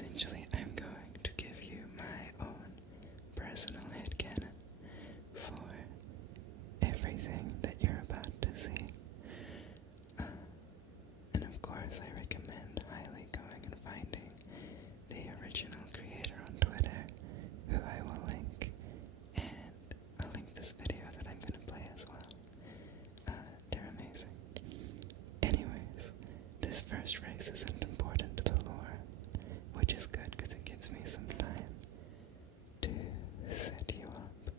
Essentially, I'm going to give you my own personal headcanon for everything that you're about to see. And of course, I recommend highly going and finding the original creator on Twitter, who I will link, and I'll link this video that I'm going to play as well. They're amazing. Anyways, this first race isn't important to the lore, which is good because it gives me some time to set you up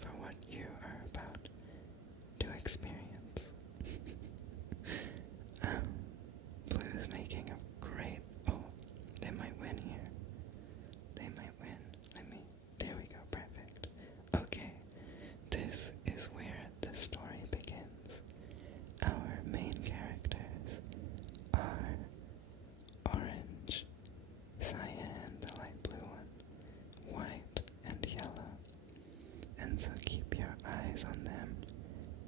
for what you are about to experience. Blue's making a great... Oh, they might win here. They might win. There we go, perfect. Okay, this is where the story begins. Our main characters are orange, cyan, the light blue one, white, and yellow. And so keep your eyes on them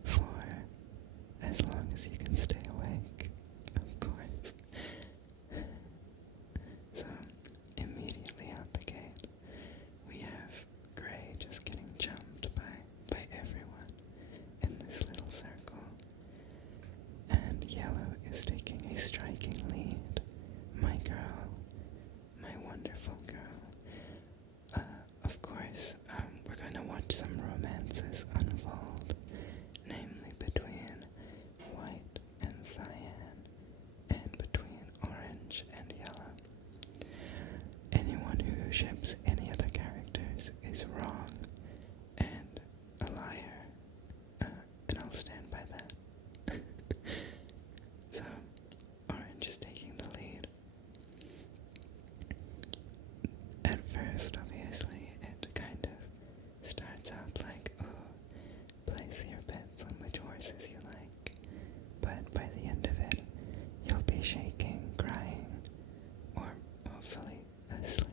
for as long as you can stay awake, of course. So, immediately out the gate, we have Gray just getting jumped by everyone in this little circle. And Yellow is taking a striking lead. My girl, my wonderful girl. Of course, we're going to watch some romances unfold, namely between white and cyan, and between orange and yellow. Anyone who ships any other characters is wrong and a liar, and I'll stand by that. So, orange is taking the lead. At first, obviously, it kind of starts out like, oh, place your bets on which horses you like. But by the end of it, you'll be shaking, crying, or hopefully asleep.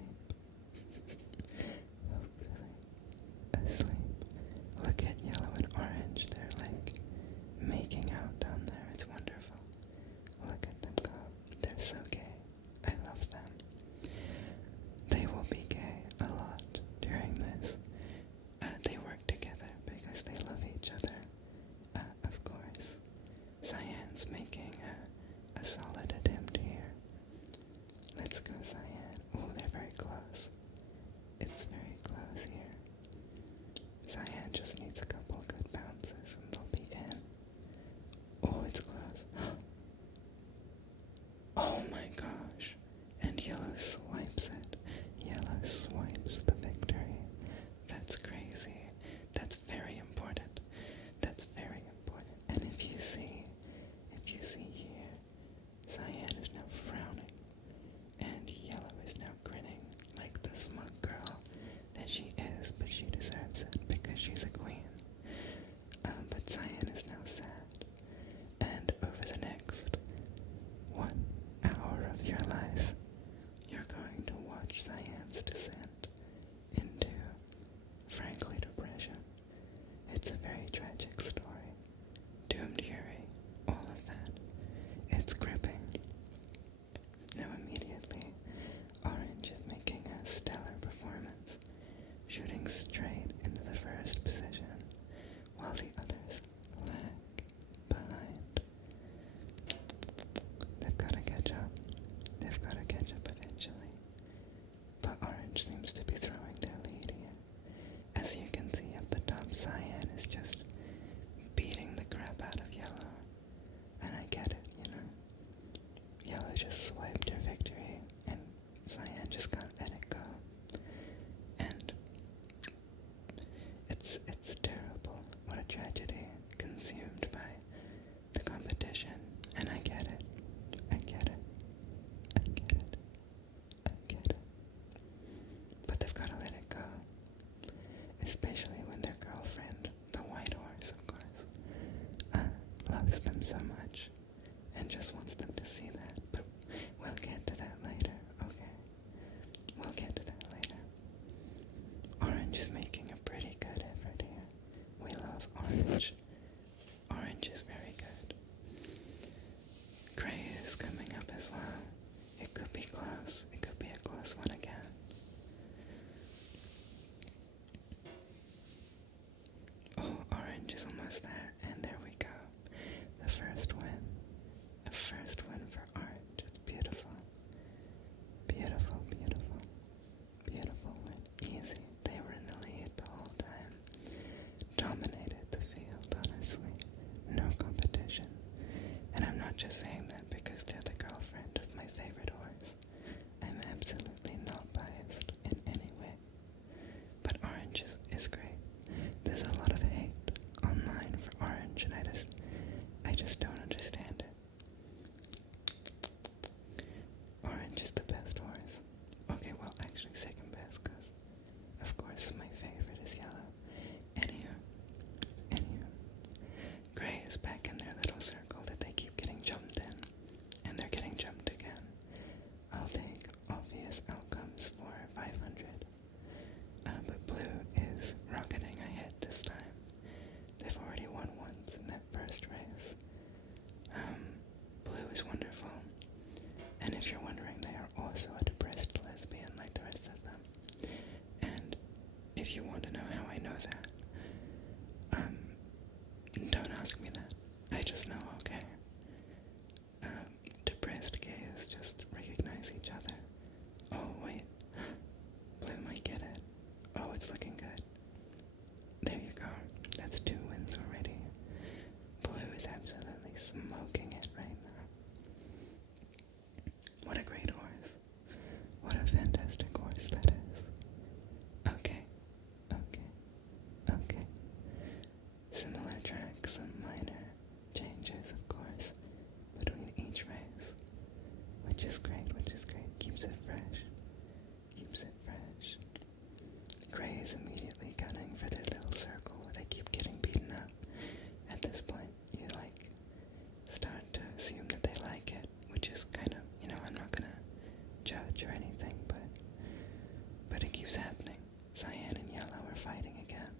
But it keeps happening. Cyan and yellow are fighting again.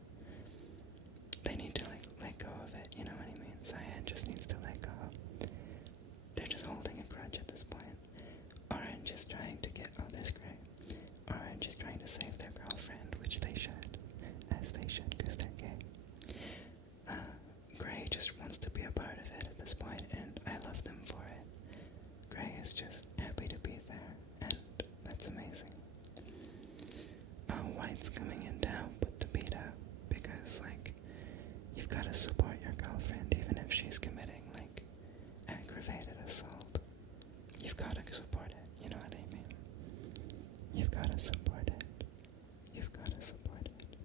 They need to let go of it, you know what I mean? Cyan just needs to let go. They're just holding a grudge at this point. Orange is trying to get, oh, there's Gray. Orange is trying to save their girlfriend, which they should, as they should, because they're gay. Gray just wants to be a part of it at this point, and I love them for it. Gray is just happy to be there, and that's amazing. White's coming in to help with the beat up, because, you've got to support your girlfriend, even if she's committing, aggravated assault. You've got to support it, you know what I mean? You've got to support it. You've got to support it.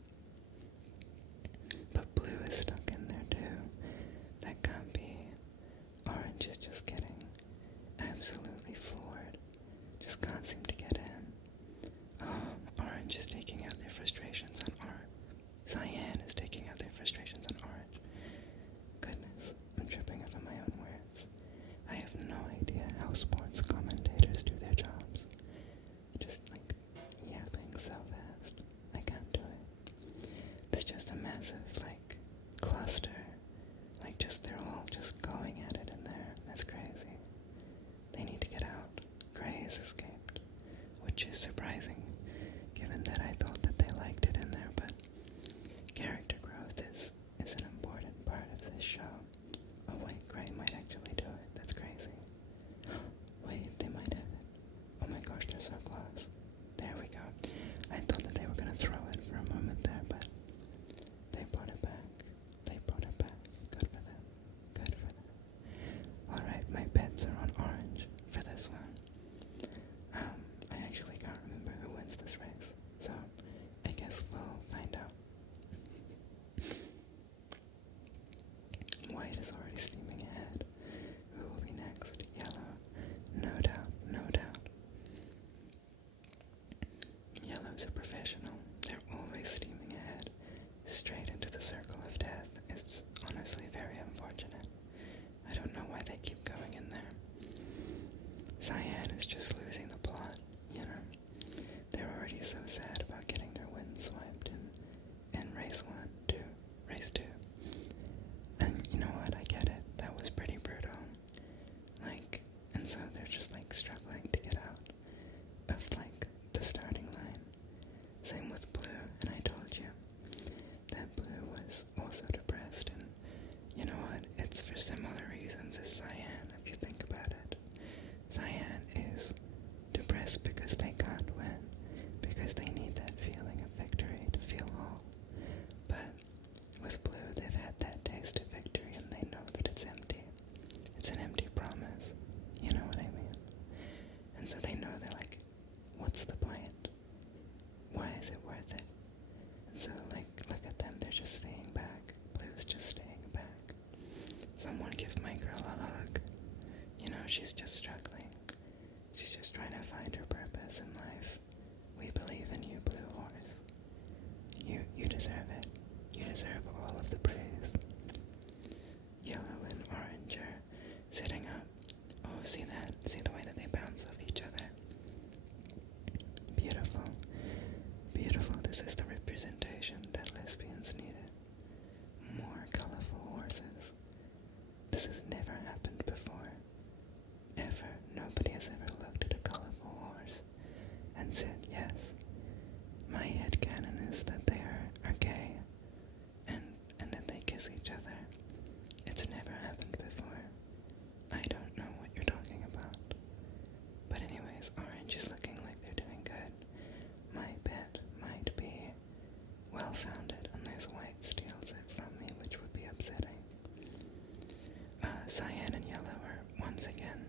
But blue is stuck in there too. That can't be. Orange is just getting absolutely floored. Just can't seem to get in. Orange is taking out their frustrations on orange. Cyan is taking out their frustrations on orange. Goodness, I'm tripping over my own words. I have no idea how sports commentators do their jobs. Just yapping so fast. I can't do it. There's just a massive cluster. They're all just going at it in there. That's crazy. They need to get out. Gray has escaped, which is surprising, given that I thought that they liked it in there, but character growth is an important part of this show. Oh wait, Gray might actually do it. That's crazy. Wait, they might have it. Oh my gosh, they're so close. There we go. I thought that they were going to throw it for a moment there, but they brought it back. They brought it back. Good for them. Good for them. Alright, my bets are on orange for this one. I actually can't remember who wins this race, so I guess we'll find out. White is already steaming ahead. Who will be next? Yellow. No doubt, no doubt. Yellow's a professional. They're always steaming ahead, straight into the circle of death. It's honestly very unfortunate. I don't know why they keep going in there. Cyan is just losing the plot, you know. They're already so sad about getting their wins swiped in race 2. And you know what, I get it. That was pretty brutal. And so they're just struggling to get out of the starting line. Same with blue, and I told you that blue was also depressed, and you know what, it's for similar reasons as cyan, if you think about it. Cyan is depressed because they can't win, because they need that feeling of victory to feel whole. But with blue, they've had that taste of victory, and they know that it's empty. It's an empty promise. You know what I mean? And so they know, they're like, what's the point? Why is it worth it? And so, look at them, they're just staying back. Blue's just staying back. Someone give my girl a hug. You know, she's just struggling. She's just trying to find her purpose in life. We believe in you, Blue Horse. You deserve it. You deserve all of the praise. Yellow and orange are sitting up. Oh, see that? See the way that they bounce off each other? Beautiful. Beautiful. This is the representation that lesbians needed. More colorful horses. This has never happened before. Ever. Nobody has ever looked at a colorful horse and said, yes, my headcanon is that they are gay and that they kiss each other. It's never happened before. I don't know what you're talking about. But anyways, orange is looking like they're doing good. My bet might be well-founded unless white steals it from me, which would be upsetting. Cyan and yellow are once again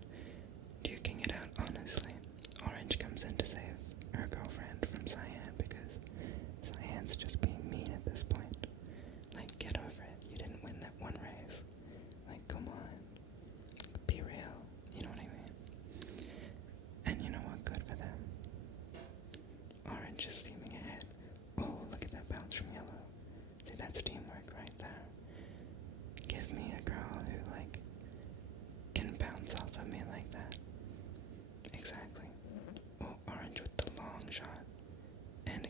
duking it out honestly. Orange comes in to save her girlfriend from Cyan because Cyan's just being mean at this point. Get over it. You didn't win that one race. Come on. Be real. You know what I mean? And you know what? Good for them. Orange is steaming ahead. Oh, look at that bounce from yellow. See, that's teamwork right there. Give me a girl who, can bounce off of me like that. Exactly. Oh, orange with the long shot. And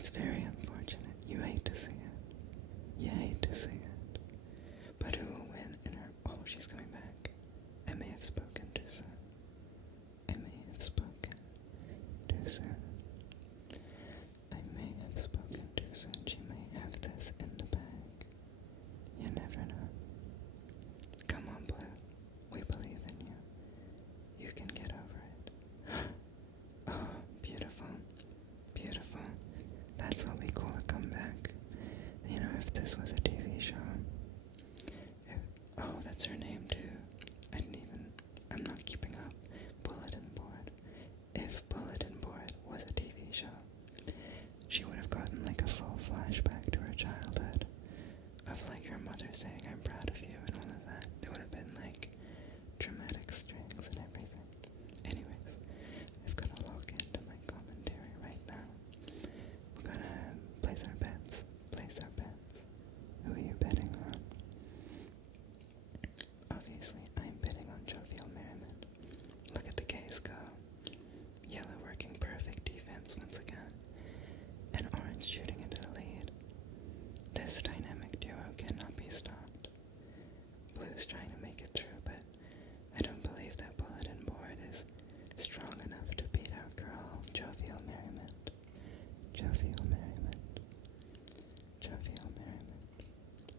It's very unfortunate. You hate to see it. You hate to see it. But who will win in her... Oh, she's coming back. I may have spoken too soon. I may have spoken too soon. I may have spoken too soon. She may have this in the bag. You never know. Come on, Blue. We believe in you. You can get over it. Oh, beautiful. Beautiful. That's what we call a comeback. You know, if this was a TV show. Oh, that's her name too. I'm not keeping up. Bulletin Board. If Bulletin Board was a TV show, she would have gotten like a full flashback to her childhood of like her mother saying, I'm proud of you and all of that. There would have been like dramatic strings and everything. Anyways, I've got to log into my commentary right now. We're gonna place our bets. Place our bets. Who are you betting on? Obviously, I'm betting on Jovial Merriment. Look at the K's go. Yellow working perfect defense once again. And Orange shooting into the lead. This dynamic duo cannot be stopped. Blue's trying to make it through, but I don't believe that Bulletin Board is strong enough to beat our girl, Jovial Merriment. Jovial Merriment. Jovial Merriment.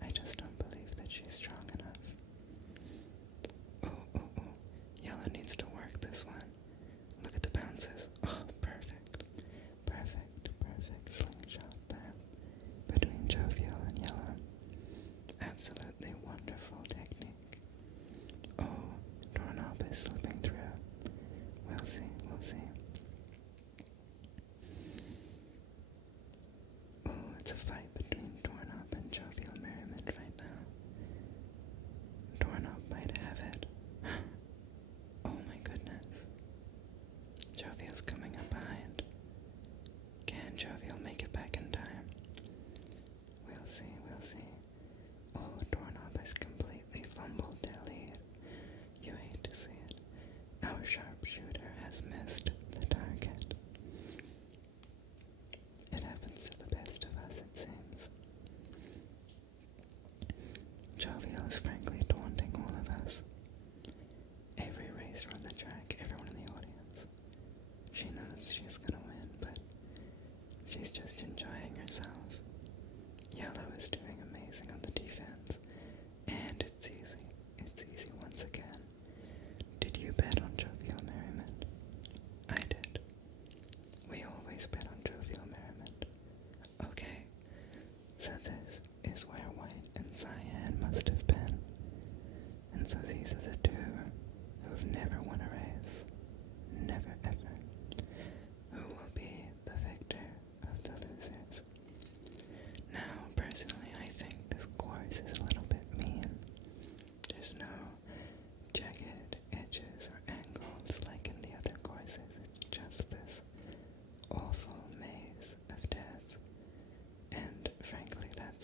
I just don't believe that she's strong enough. Oh. Yellow needs to work this one. Look at the bounces. Oh, perfect. Perfect slingshot there. Between Jovial and Yellow. Absolutely wonderful technique. Oh, Doorknob is slipping through. We'll see. Oh, it's a fight between Doorknob and Jovial Merriment right now. Doorknob might have it. Oh my goodness. Jovial's coming up behind. Can Jovial make it back in time? We'll see. Oh, Doorknob has completely fumbled their lead. You hate to see it. Our sharpshooter has missed the target. It happens to the best of us, it seems. Jovial is frankly taunting all of us. Every racer on the track, everyone in the audience. She knows she's gonna win, but she's just enjoying herself. Yellow is doing amazing on the defense, and it's easy. It's easy once again. Did you bet on Jovial Merriment? I did. We always bet on Jovial Merriment. Okay, so this is where White and Cyan must have been. And so these are the two who've never won a race. Never ever. Who will be the victor of the losers? Now, personally, I think this course is a little bit mean. There's no jagged edges or angles like in the other courses. It's just this awful maze of death. And frankly, that's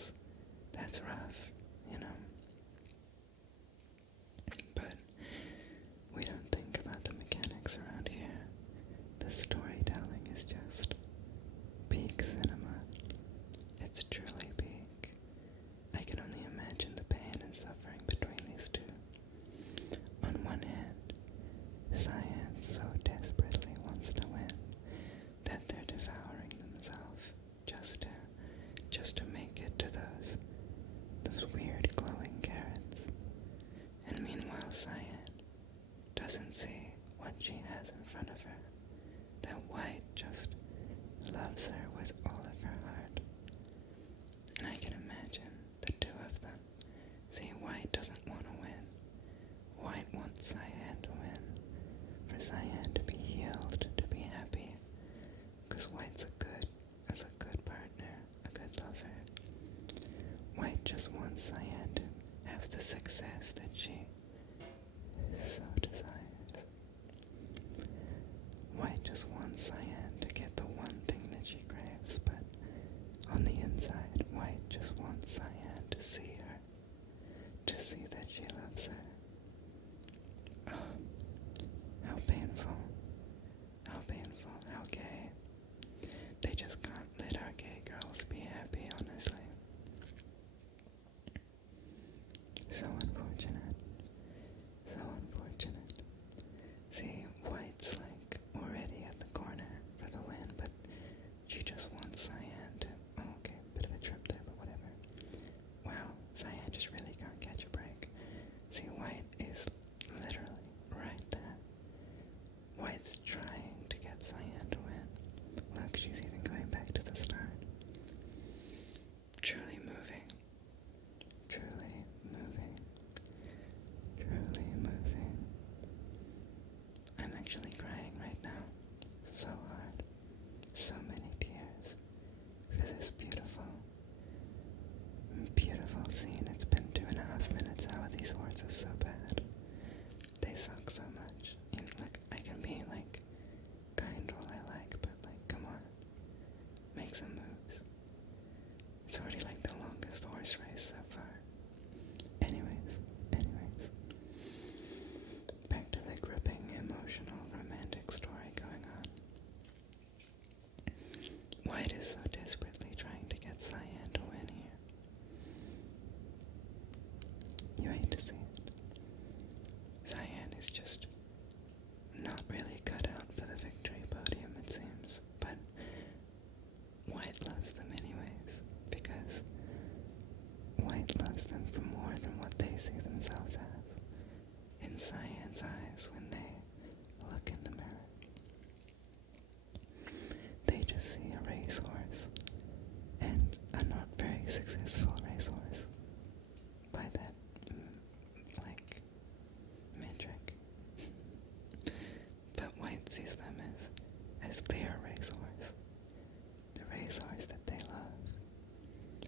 cars that they love.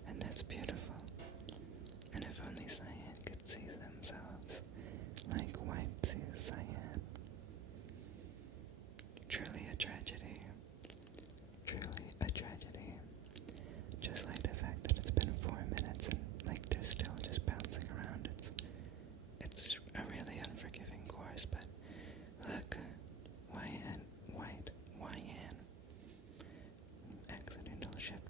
And that's beautiful. And if only Cyan could see themselves like White sees Cyan. Truly a tragedy. Truly a tragedy. Just like the fact that it's been 4 minutes and like they're still just bouncing around. It's a really unforgiving course, but look, White, accidental ship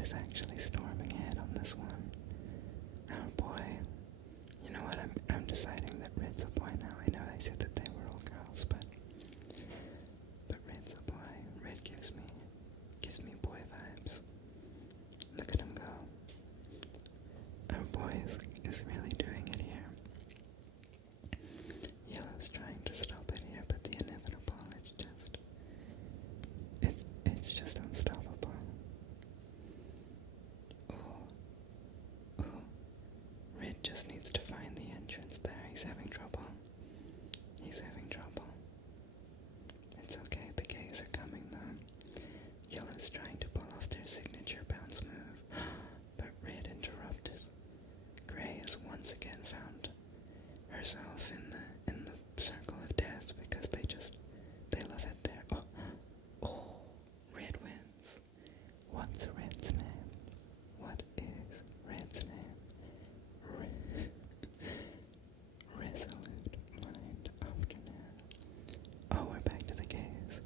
is actually storming ahead on this one. Oh boy. You know what, I'm deciding that Red's a boy now. I know I said that they were all girls, but Red's a boy. Red gives me boy vibes. Look at him go. Our boy is really doing it here. Yellow's trying to stop it here, but the inevitable, it's just unstoppable. Oh, Red just needs to find the entrance there. He's having trouble. It's okay, the Gays are coming though. Yellow's trying to pull off their signature bounce move, but Red interrupts. Gray has once again found herself in the circle of death because they love it there. Oh, Red wins. What's Red's name? What is Red's name? Resolute Mind Afternoon. Oh, we're back to the Gays.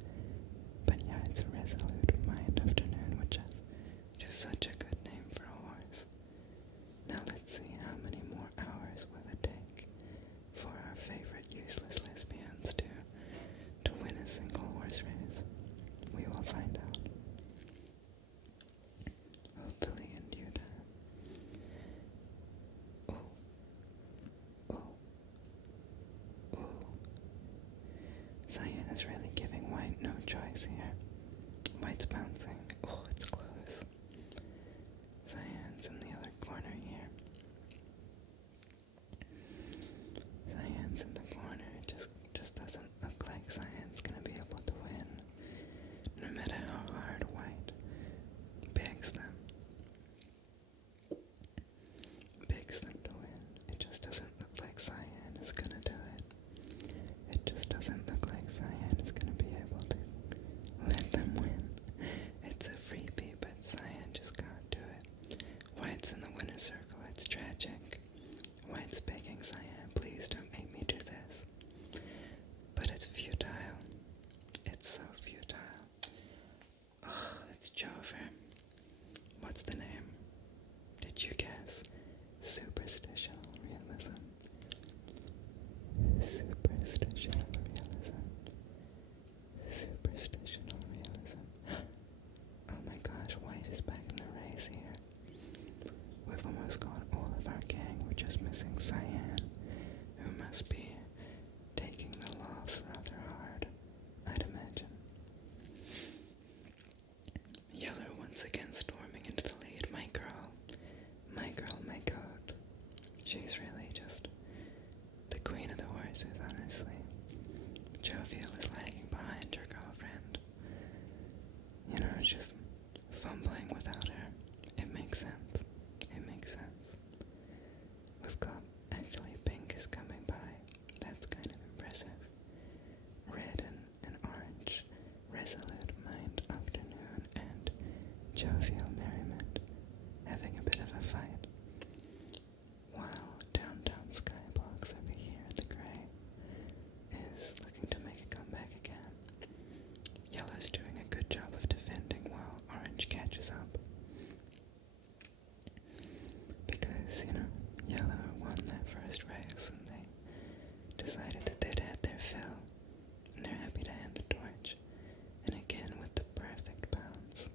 But yeah, it's a Resolute Mind Afternoon, which is just such a good name for a horse. Now let's see how many more hours will it take for our favorite useless lesbians to win a single horse race. We will find out. Hopefully in due time. Oh. Cyan is really giving White no choice here. White's bouncing. Oh, it's close. Cyan's in the other corner here. Cyan's in the corner. It just doesn't look like Cyan's gonna be able to win. No matter how hard White begs them to win. It just doesn't look like Cyan is gonna do it. It just doesn't look like Cyan is gonna be able to let them win. It's a freebie, but Cyan just can't do it. White's in the winner's circle. It's tragic. White's begging Cyan, please don't make me do this. But it's futile. It's so futile. Oh, it's Jover. What's the name? Did you guess? Superstitional realism. Superstitional realism. Superstitional realism. Oh my gosh, White is back in the race here. We've almost got all of our gang. We're just missing Cyan, who must be taking the loss rather hard, I'd imagine. Yellow once again storming into the lead. My girl, my goat. She's really just the queen of the horses, honestly. Jovial is lagging behind her girlfriend. You know, just fumbling without her. It makes sense. We've got, actually, Pink is coming by. That's kind of impressive. Red and orange, Resolute Mind Afternoon, and Jovial Merriment having a bit of a fight. While Downtown Skybox over here, the gray, is looking to make a comeback again. Yellow's doing a good job of defending while orange catches up. Because, Yellow won that first race and they decided that they'd had their fill. And they're happy to hand the torch. And again with the perfect bounce.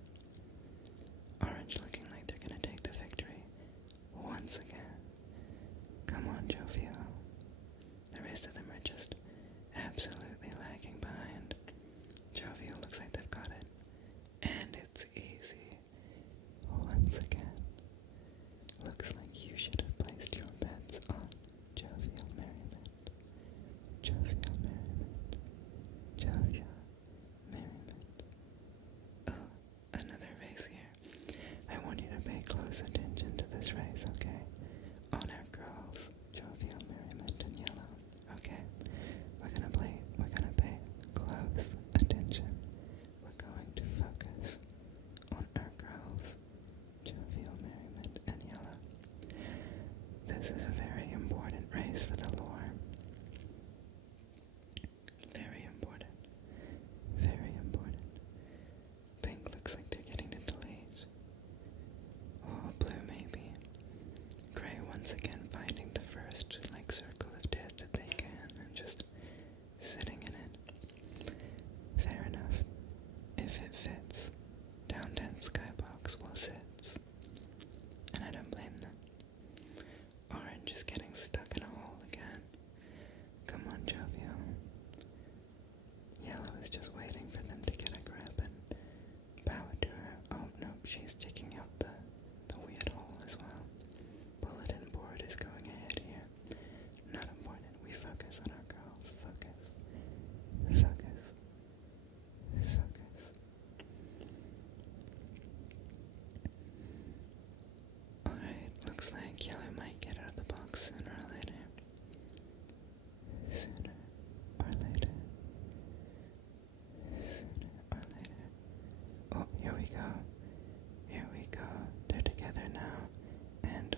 go. Here we go. They're together now. And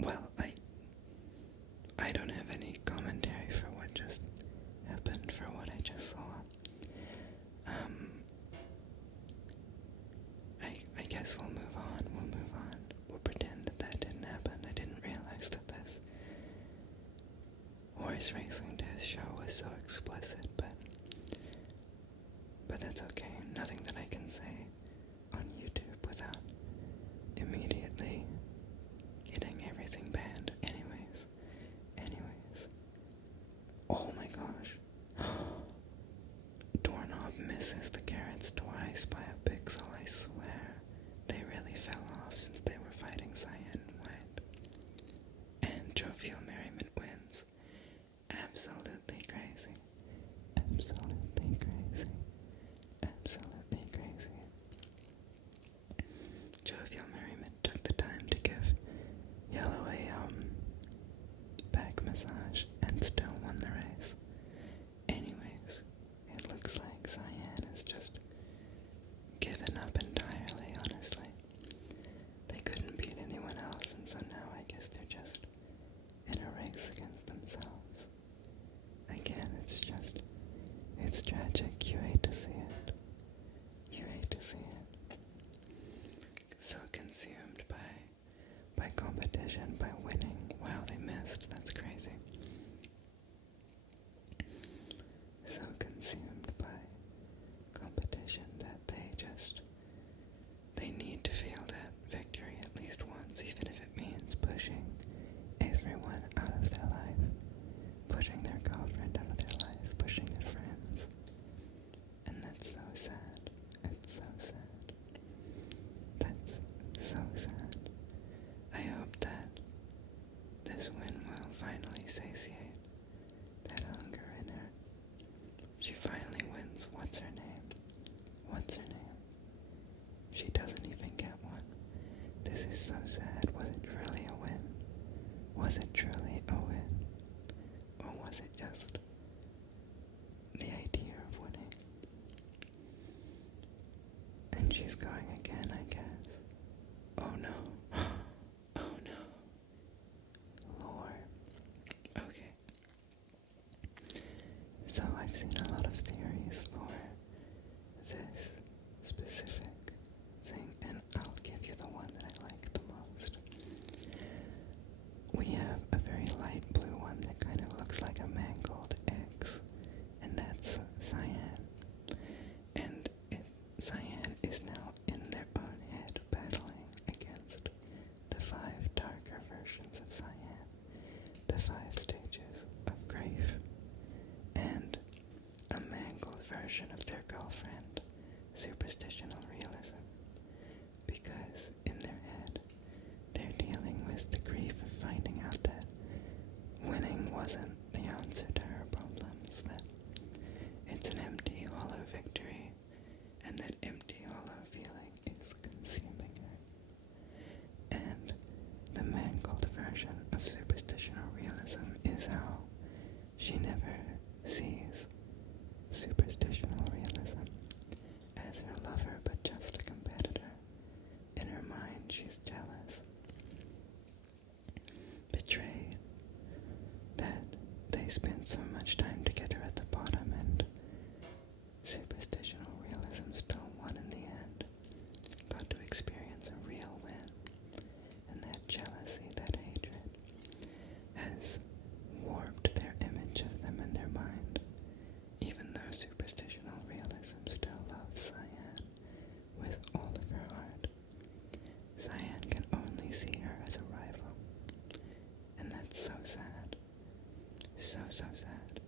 well, I don't have any commentary for what just happened, for what I just saw. I guess we'll move on. We'll pretend that didn't happen. I didn't realize that this horse racing test show was so explicit, but that's okay. Nothing that I can say on YouTube without immediately getting everything banned. Anyways. Oh my gosh. Doorknob misses the carrots twice by a pixel, I swear. They really fell off since they were fighting Cyan and White. And Jovial Merriment wins. Absolutely crazy. Absolutely crazy. Absolutely crazy. Jovial Merriment took the time to give Yellow a back massage and still won the race. Anyways, it looks like Cyan has just given up entirely, honestly. They couldn't beat anyone else, and so now I guess they're just in a race against themselves. Again, it's tragic. You hate to see it. So consumed by competition, by winning. Wow, they missed. That's crazy. So consumed by competition that they need to feel that victory at least once, even if it means pushing everyone out of their life, pushing their girlfriend out of their life, pushing their friends. And that's so sad. It's so sad. That's so sad. I hope that this win will finally satiate that hunger in her. She finally wins. What's her name? She doesn't even get one. This is so sad. Was it truly a win? Was it truly a win? Or was it just the idea of winning? And she's going again, I guess. Oh no. Oh no. Lord. Okay. So I've seen a lot of theories for this specific thing, and I'll give you the one that I like the most. We have a very light blue one that kind of looks like a mangled X, and that's Cyan. And Cyan is now in their own head battling against the 5 darker versions of Cyan, the 5 stages of grief, and a mangled version of their girlfriend, superstitional realism, because in their head, they're dealing with the grief of finding out that winning wasn't the answer to her problems, that it's an empty, hollow victory, and that empty, hollow feeling is consuming her. And the mangled version of superstitional realism is how she never sees superstitional realism as her lover, but just a competitor. In her mind, she's jealous, betrayed, that they spent so much time together at the bottom, and superstitional realism still won in the end. Got to experience a real win, and that jealousy, that hatred, has warped their image of them in their mind, even though superstitional realism still loves Cyan with all of her heart. Cyan can only see her as a rival, and that's so sad. So sad.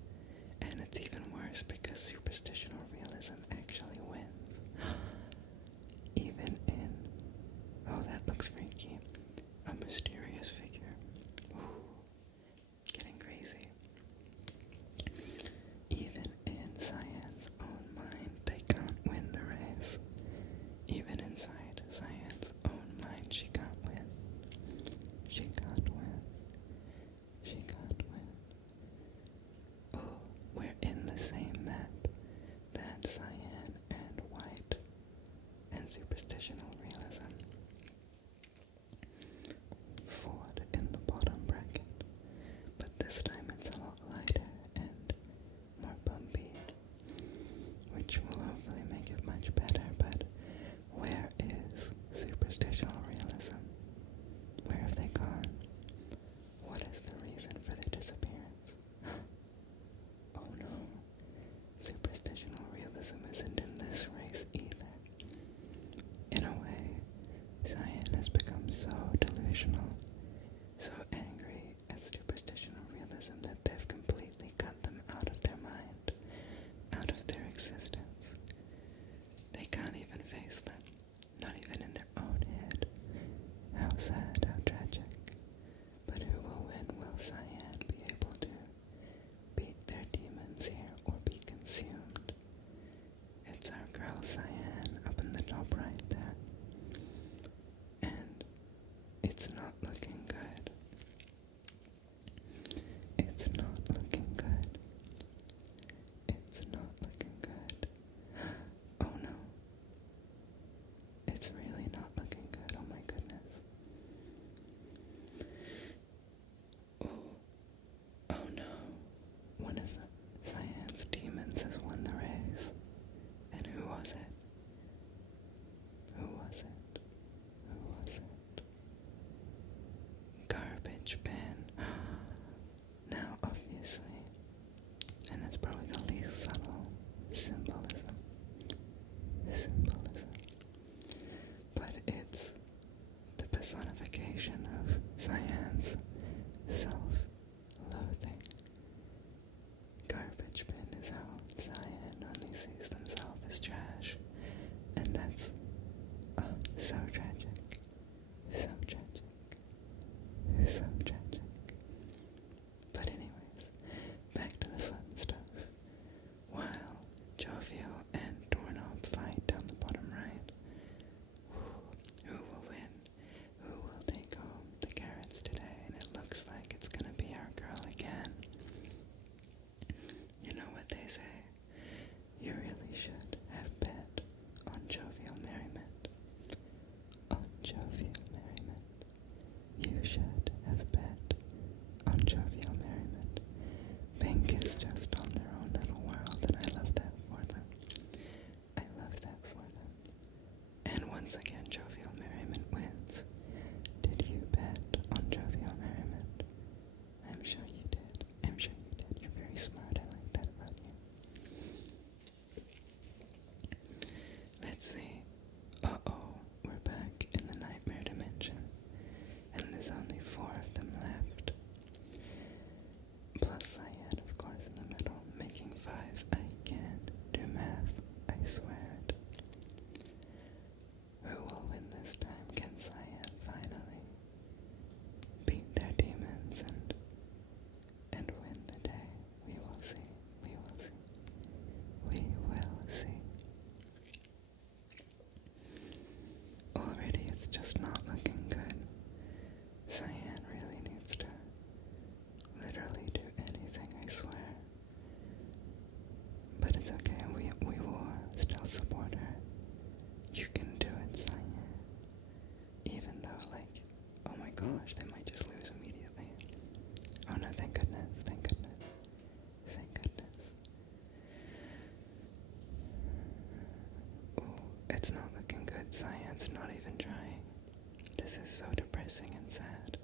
This is so depressing and sad.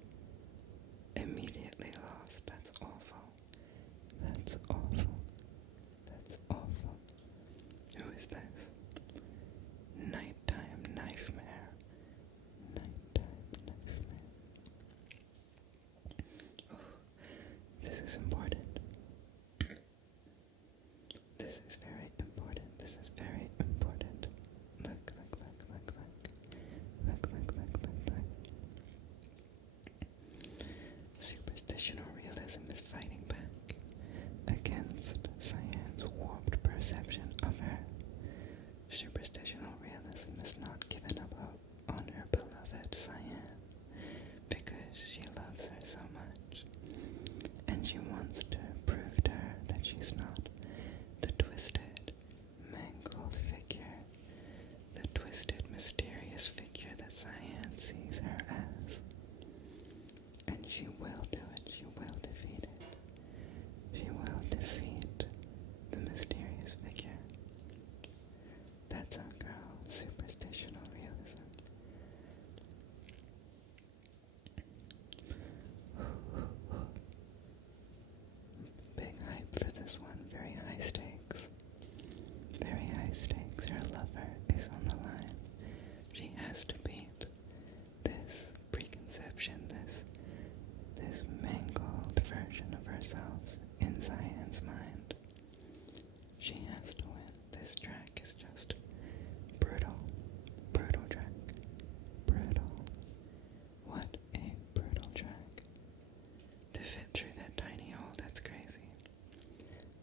Immediately lost. That's awful. That's awful. That's awful. Who is this? Nighttime Nightmare. Nighttime Nightmare. Oh, this is important. This is very important. This is very important. Look, look, look, look, look. Look, look, look, look, look. Superstitional realism is fighting back against Cyan's warped perception of her. Superstitional realism has not given up hope on her beloved Cyan because she loves her so much, and she wants to prove to her that she's not the twisted, mangled figure, the twisted, mysterious figure that Cyan sees her as. And she will do it. She will defeat it. She will defeat the mysterious figure. That's our girl, superstitional realism. Big hype for this one. Very high stakes. Very high stakes. Her lover is on the line. She has to beat this preconception, this mangled version of herself in Cyan's mind. She has to win. This track is just brutal. Brutal track. Brutal. What a brutal track. To fit through that tiny hole, that's crazy.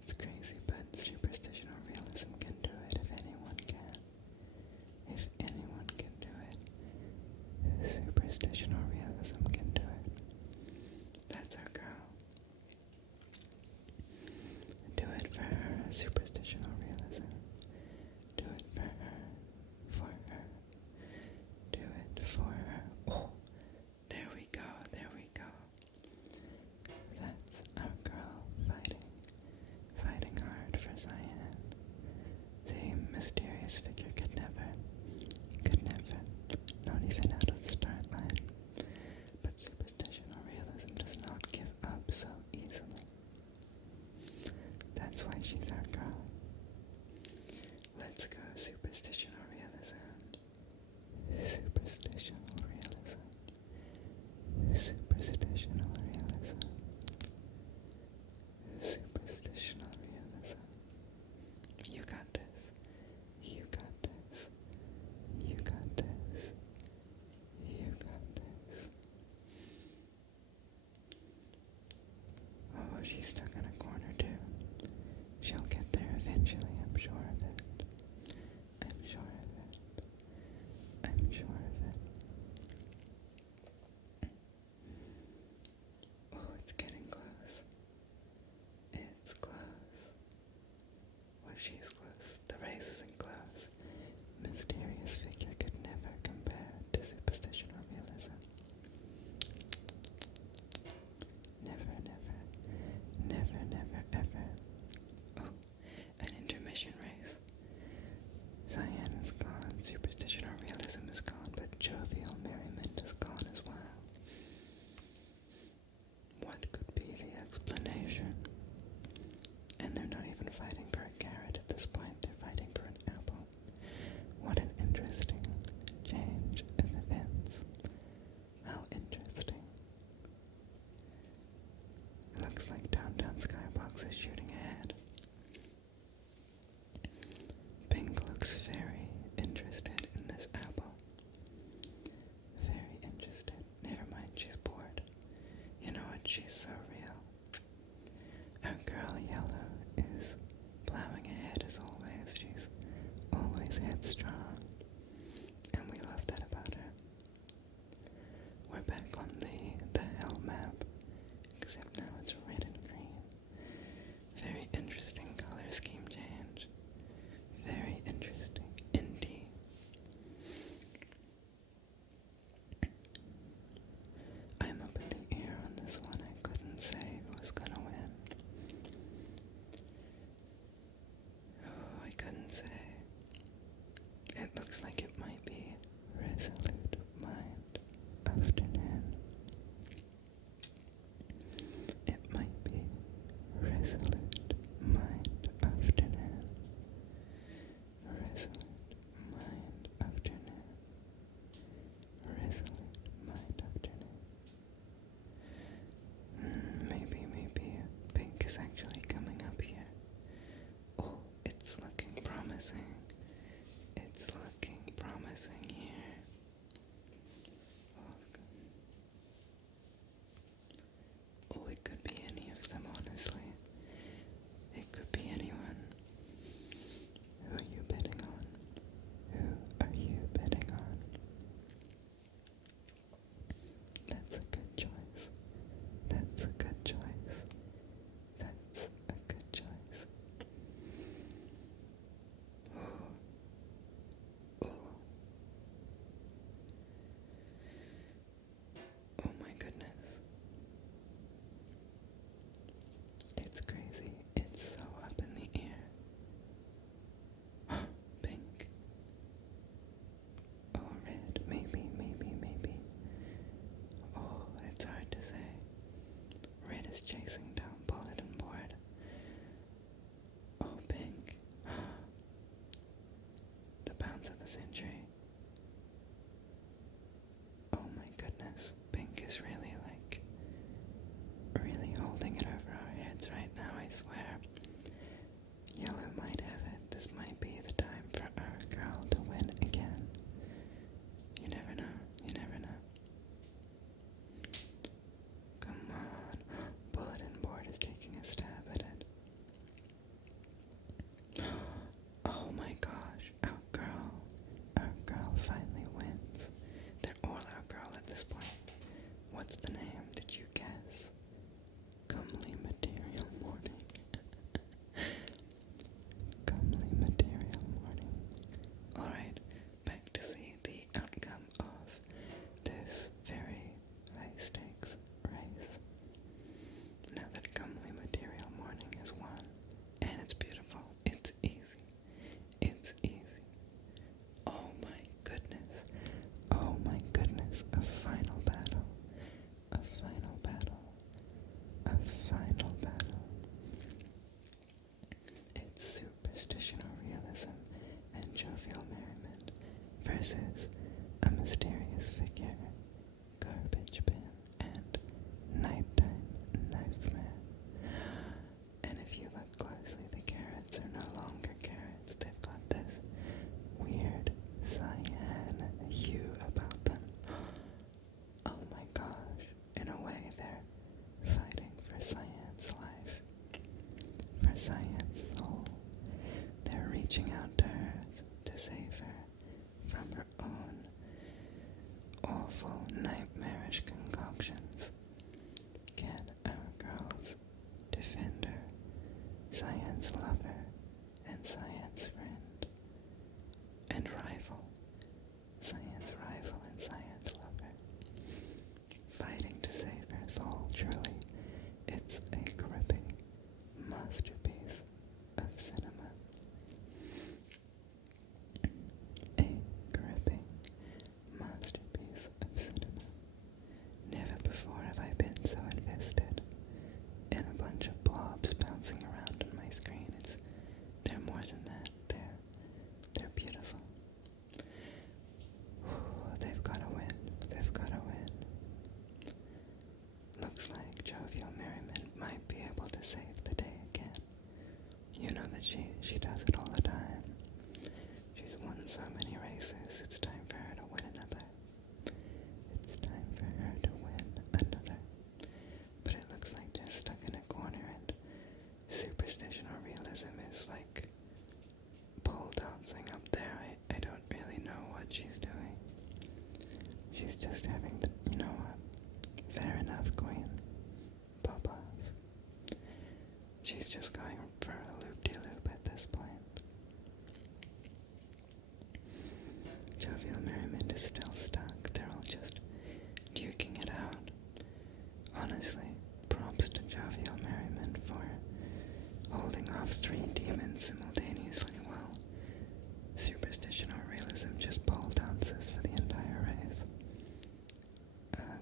It's crazy, but superstitional realism can do it if anyone can. If anyone can do it, superstitional realism can do it. That's our girl. Do it for her, superstitional realism. Do it for her, for her. Do it for her. Oh, there we go, there we go. That's our girl fighting hard for Cyan. The mysterious figure could never, not even out of the start line. But superstitional realism does not give up so easily. That's why she's our girl. Let's go, superstitional realism. Superstitional realism. Superstitional realism. Superstitional realism. You got this. You got this. You got this. You got this. Oh, she's stuck in a corner too. She'll get there eventually, I'm sure of it. I'm sure of it. I'm sure of it. Oh, it's getting close. It's close. Well, she's close. The race isn't close. Mysterious figure could never compare to superstitional realism. Never, never, never, never, ever. Oh, an intermission race. Cyan is gone, superstitional realism is gone, but jovial merriment is gone as well. What could be the explanation? And they're not even fighting for a carrot at this point, they're fighting for an apple. What an interesting change of events. How interesting. It looks like Downtown Skybox is shooting ahead. Pink looks very interested in this apple. Very interested. Never mind, she's bored. You know what? She's so real. Our girl Yellow is plowing ahead as always. She's always headstrong. And we love that about her. We're back on the hell map. Except now it's red and green. Very interesting color scheme change. Very interesting indeed. I'm up in the air on this one. I couldn't is chasing down bulletin board. Oh, Pink. The bounce of the century. Oh my goodness. Pink is really really holding it over our heads right now, I swear. Yellow might have it. This might be the time for our girl to win again. You never know. You never know. Come on. Bulletin board is taking a stab at it. Oh my gosh. Our girl finally wins. They're all our girl at this point. What's the name? Did you guess? Comely Material Morning. Comely Material Morning. Alright, back to see the outcome of this very high stakes race. Now that Comely Material Morning has won, and it's beautiful, it's easy, it's easy. Oh my goodness, oh my goodness, a final battle, a final battle, a final battle. It's superstitional realism and jovial merriment versus a mysterious figure, garbage bin, and nighttime nightmare. And if you look closely, the carrots are no longer carrots. They've got this weird cyan hue about them. Oh my gosh. In a way, they're fighting for Cyan's life, for Cyan's soul. They're reaching out to her to save her from her own awful, nightmarish concoctions. Can our girls defend her, Cyan's lover, and Cyan's friend, and rival, Cyan's rival and Cyan's lover, fighting to save her soul? Truly, it's a gripping masterpiece of cinema. A gripping masterpiece of cinema. Never before have I been so invested in a bunch of blobs bouncing around on my screen. They're more than that. They're beautiful. They've got to win. They've got to win. Looks like Jovial Merriment might be able to save the day again. You know that she does it all the time. She's won so many races. It's time for her to win another. It's time for her to win another. But it looks like they're stuck in a corner, and superstitional realism is like pole dancing up there. I don't really know what she's doing. She's just having the, you know what? Fair enough, Queen. Pop off. She's just going for a loop-de-loop at this point. Jovial Merriment is still stuck. They're all just duking it out. Honestly, props to Jovial Merriment for holding off 3 demons simultaneously while superstitional realism just pole dances for the entire race.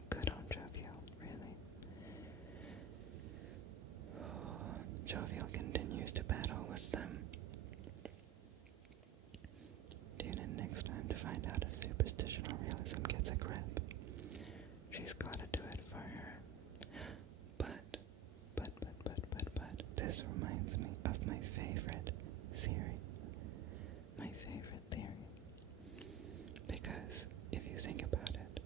Good on Jovial, really. Jovial continues to battle with them. Tune in next time to find out if superstitional realism gets a grip. She's gotta do it for her. But, this reminds me of my favorite theory. My favorite theory. Because, if you think about it,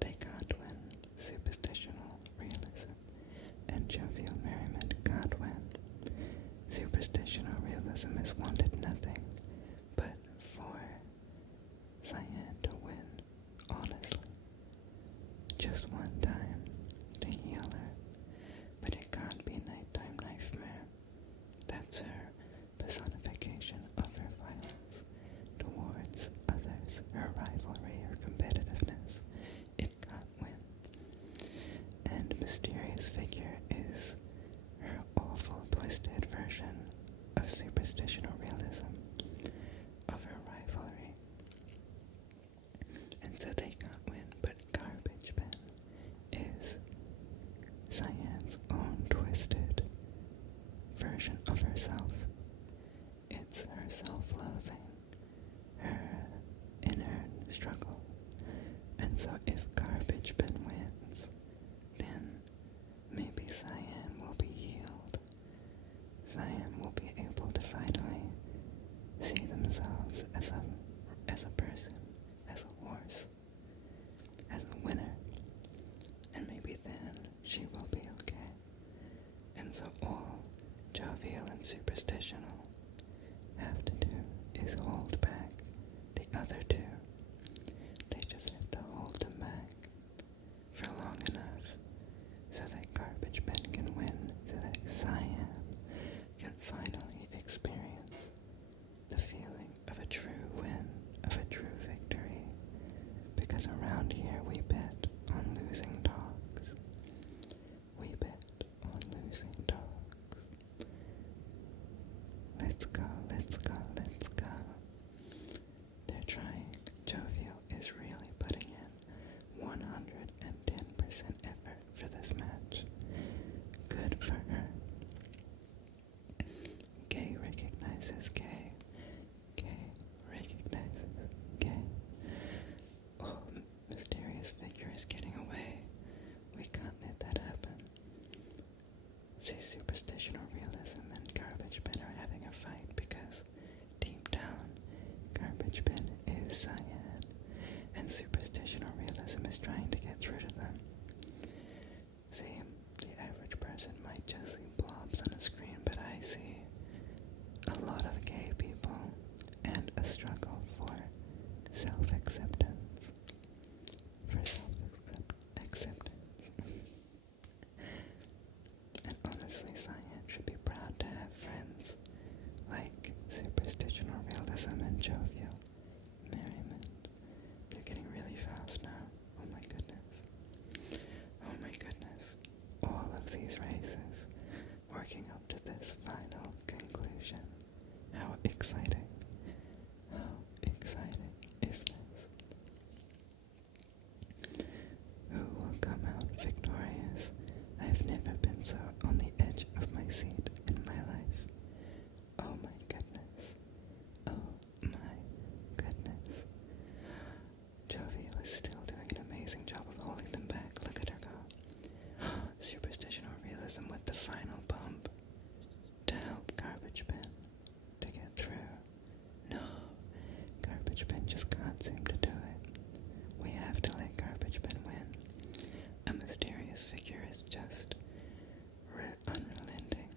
they can't win superstitional realism, and Jovial Merriment can't so all jovial and superstitional have to do is hold back the other two. They just have to hold them back for long enough so that Garbage Ben can win, so that Cyan can finally experience the feeling of a true win, of a true victory. Because around here we bet on losing dogs. We bet on losing dogs. Let's go, let's go, let's go. They're trying. Jovial is really putting in 110% effort for this match. Good for her. Gay recognizes gay. Gay recognizes gay. Oh, mysterious figure is getting away. We can't let that happen. See, superstition or realism and Garbage Ben are having a fight because deep down, Garbage Ben is Cyan, and superstition or realism is trying to get through to them. See, the average person might just see blobs on a screen, but I see a lot of gay people and a struggle for self-acceptance. For self-acceptance. And honestly, Cyan should be proud to have friends like superstition or realism and jovial merriment. They're getting really fast now. Oh my goodness. Oh my goodness. All of these races working up to this final conclusion. How exciting. How exciting is this? Who will come out victorious? I've never been so on the edge of my seat in my life. Oh my goodness. Oh my goodness. Jovial is still doing an amazing job of holding them back. Look at her go. Superstition or realism with the final bump to help Garbage Ben to get through. No, Garbage Ben just can't seem to do it. We have to let Garbage Ben win. A mysterious figure is just unrelenting.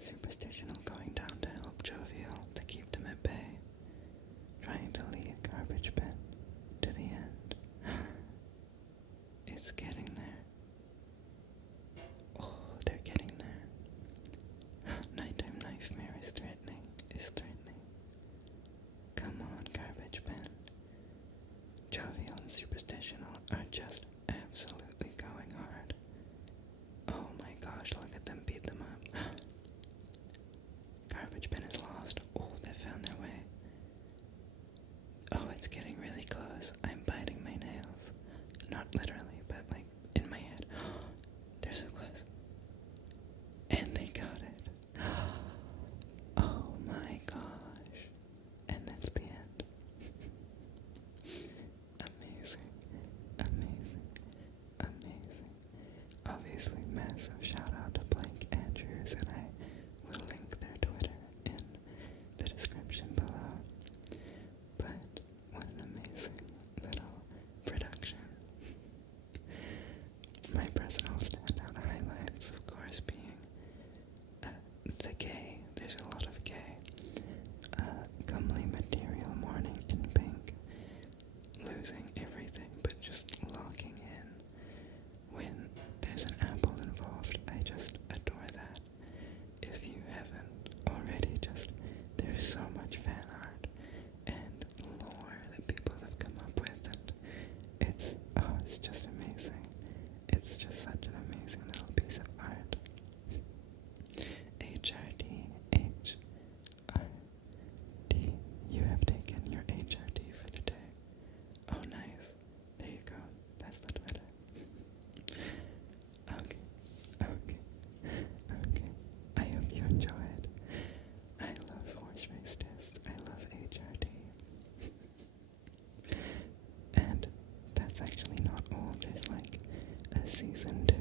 Superstitional going down to help Jovial to keep them at bay, trying to lead Garbage Ben to the end. It's getting there. Oh, they're getting there. Nighttime Nightmare is threatening. Come on, Garbage Ben. Jovial and superstitional are just absolutely going hard. Oh my gosh, look at them beat them up. Garbage Ben is lost. Oh, they found their way. Oh, it's getting really close. I'm biting my nails. Not literally, but like in my head. They're so close. And they got it. Oh my gosh. And that's the end. Amazing. Amazing. Amazing. Obviously, massive shout out to Blank Andrews, and I will link their Twitter in the description below. But what an amazing little production. My personal standout highlights, of course, being the gay. There's a lot of gay. Comely material morning in pink. Losing everything but just locking in. When there's an apple involved, I just adore that. If you haven't already, just there's so much fan art and lore that people have come up with, and it's just amazing. It's just such an amazing little piece of art. HRT, you have taken your HRT for the day. Oh, nice. There you go. That's the Twitter. Okay. I hope you enjoyed. I love horse race tests. I love HRT. And that's actually not all. There's like a season 2